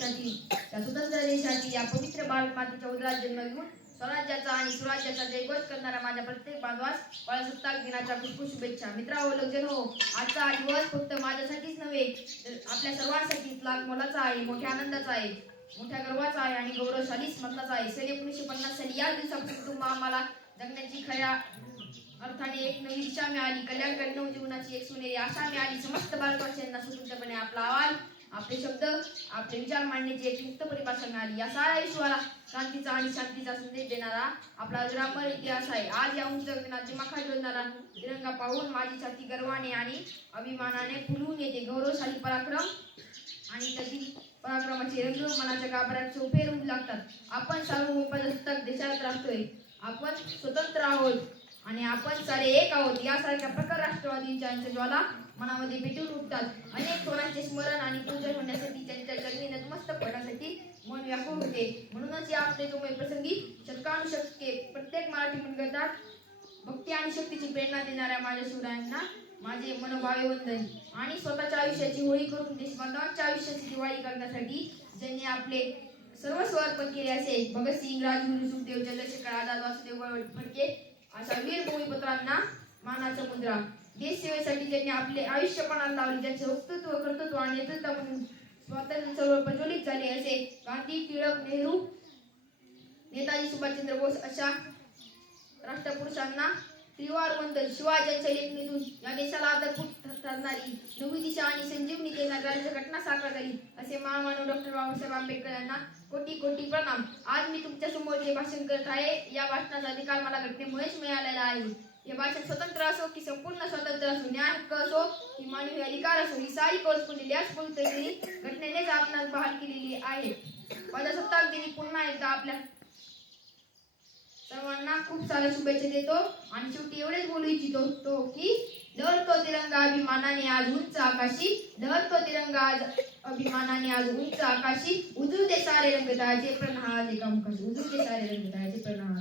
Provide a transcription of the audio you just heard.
देशातील या स्वतंत्र देशातील या पवित्र भारत मातेच्या उदरात जन्म घेऊन स्वराज्याचा आणि सुराज्याचा जयघोष करणाऱ्या माझ्या प्रत्येक बांधवास प्रजासत्ताक दिनाच्या खूप शुभेच्छा. मित्रांनो, लोकजनो, आजचा हा दिवस फक्त माझ्यासाठीच नव्हे तर आपल्या सर्वांसाठीच लाख मोलाचा आहे, मोठ्या आनंदाचा आहे, मोठ्या गर्वाचा आहे आणि गौरवशाली स्मरणाचा आहे. सन 1950 साली या दिवसापासून तुम्हा आम्हाला जगण्याची खऱ्या अर्थाने एक नवी दिशा मिळाली, कल्याणकारी नवजीवनाची एक सोनेरी आशा मिळाली. समस्त भारतवासियांना स्वतंत्रपणे आपला आवाज, आपले शब्द, आपले विचार मांडण्याची एक मुक्त परिभाषा मिळाली. या साऱ्या विश्वाला क्रांतीचा आणि शांतीचा संदेश देणारा आपला अजरामर इतिहास आहे. आज या उंच गगनात दिमाखात जोडणारा तिरंगा पाहून माझी छाती गर्वाने आणि अभिमानाने फुलून येते. गौरवशाली पराक्रम आणि त्यातील पराक्रमाचे रंग मनाच्या गाभाऱ्यात चोफे रूप लागतात. आपण सार्वभौम प्रजासत्ताक देशात राहतोय, आपण स्वतंत्र आहोत आणि आपण सारे एक आहोत यासारख्या प्रखर राष्ट्रवादींच्या ज्वाला मनामध्ये पेटून उठतात. अनेक थोरांचे स्मरण आणि पूजन होण्यासाठी, त्यांच्या चरणी नतमस्तक होण्यासाठी मन व्याकुळ होते. म्हणूनच या आपत्तेजोमय प्रसंगी शतकानुशतके प्रत्येक मराठी मनगटात भक्ती आणि शक्तीची प्रेरणा देणाऱ्या माझ्या शिवरायांना माझे मनोभावे वंदन. आणि स्वतःच्या आयुष्याची होळी करून देशबांधवांच्या आयुष्याची दिवाळी करण्यासाठी ज्यांनी आपले सर्वस्व अर्पण केले असे भगतसिंग, राजगुरू, सुखदेव, चंद्रशेखर आझाद, वासुदेव फडके अशा वीर भूमिपुत्रांना मानाचा मुद्रा. देश सेवेसाठी ज्यांनी आपले आयुष्य पणाला लावले, ज्यांचे वक्तृत्व, कर्तृत्व आणि नेतृत्व म्हणून स्वातंत्र्य चळवळ प्रज्वलित झाले असे गांधी, टिळक, नेहरू, नेताजी सुभाषचंद्र बोस अशा राष्ट्रपुरुषांना त्रिवार वंदन. शिवाय ज्यांच्या लेखणीतून या देशाला आदरभूत ठरणारी नवी दिशा आणि संजीवनी देणारी राज्यघटना साकार झाली असे महामानव डॉक्टर बाबासाहेब आंबेडकर यांना कोटी कोटी प्रणाम. आज मी तुमच्या समोर जे भाषण करत आहे, या भाषणाचा अधिकार मला घटनेमुळेच मिळालेला आहे. हे भाषण स्वतंत्र असो की संपूर्ण स्वतंत्र असो, न्याय हक्क असो की मानवी अधिकार असो, ही सारी कोर्सपणे याच कोणतरी घटनेनेच आपणास बहाल केलेली आहे. प्रजासत्ताक दिनी पुन्हा एकदा आपल्या सर्वांना खूप साऱ्या शुभेच्छा देतो आणि शेवटी एवढेच बोलू इच्छितो की लहरतो तिरंगा अभिमानाने आज उंच आकाशी, लहरतो तिरंगा आज अभिमानाने आज उंच आकाशी, उजळू दे सारे रंग ताजे प्रणाम एकामुखाशी, उजळू दे सारे रंग ताजे प्रणाम.